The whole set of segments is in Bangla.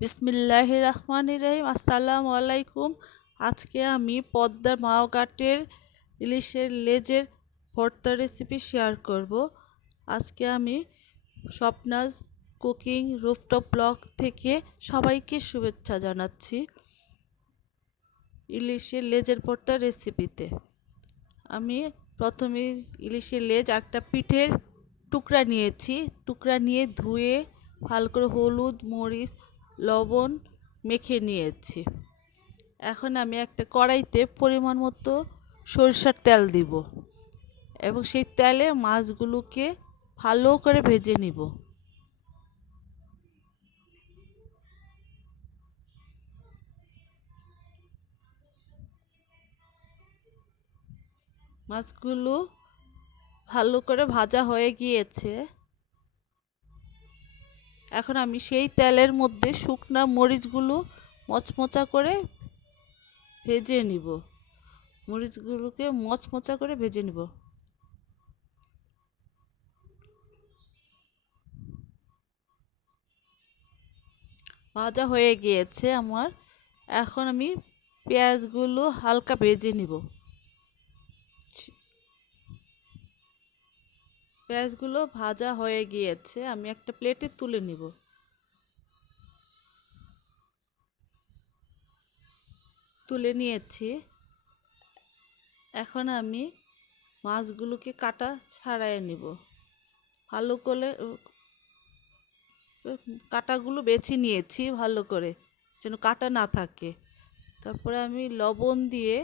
বিসমিল্লাহির রহমানির রহিম। আসসালামু আলাইকুম। আজকে আমি পদ্মার মাওঘাটের ইলিশের লেজের ভর্তা রেসিপি শেয়ার করব। আজকে আমি স্বপ্নাজ কুকিং রুফটপ ব্লগ থেকে সবাইকে শুভেচ্ছা জানাচ্ছি ইলিশের লেজের ভর্তা রেসিপিতে। আমি প্রথমে ইলিশের লেজ একটা পিঠের টুকরা নিয়েছি। টুকরা নিয়ে ধুয়ে ভালো করে হলুদ মরিচ লবণ মেখে নিয়েছি। এখন আমি একটা কড়াইতে পরিমাণ মতো সরিষার তেল দিব এবং সেই তেলে মাছগুলোকে ভালো করে ভেজে নিব। মাছগুলো ভালো করে ভাজা হয়ে গিয়েছে। এখন আমি সেই তেলের মধ্যে শুকনা মরিচগুলো মচমচা করে ভেজে নিব। মরিচগুলোকে মচমচা করে ভেজে নিব। ভাজা হয়ে গিয়েছে আমার। এখন আমি পেঁয়াজগুলো হালকা ভেজে নিব। পেঁয়াজগুলো ভাজা হয়ে গিয়েছে, আমি একটা প্লেটে তুলে নিব। তুলে নিয়েছি। এখন আমি মাছগুলোকে কাটা ছাড়াই নিব। ভালো করে কাটাগুলো বেছে নিয়েছি ভালো করে, যেন কাটা না থাকে। তারপরে আমি লবণ দিয়ে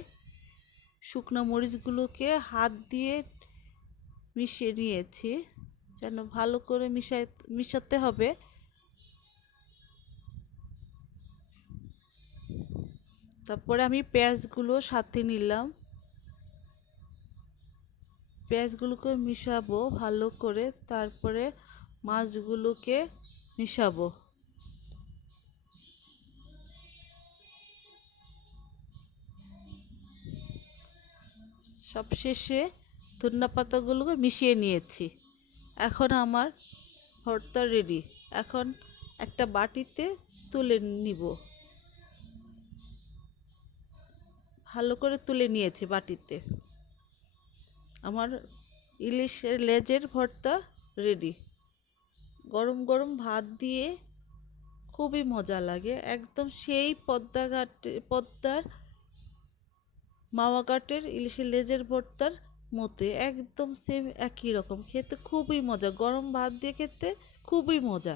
শুকনো মরিচগুলোকে হাত দিয়ে মিশিয়ে নিয়েছি, যেন ভালো করে মিশাতে হবে। তারপরে আমি পেঁয়াজগুলো সাথে নিলাম। পেঁয়াজগুলোকে মিশাবো ভালো করে, তারপরে মাছগুলোকে মিশাবো। সবশেষে ধনিয়া পাতাগুলোকে মিশিয়ে নিয়েছি। এখন আমার ভর্তা রেডি। এখন একটা বাটিতে তুলে নিব। ভালো করে তুলে নিয়েছি বাটিতে। আমার ইলিশের লেজের ভর্তা রেডি। গরম গরম ভাত দিয়ে খুবই মজা লাগে, একদম সেই পদ্মার মাওয়া ঘাটের ইলিশের লেজের ভর্তার মতে একদম সেম একই রকম, খেতে খুবই মজা। গরম ভাত দিয়ে খেতে খুবই মজা।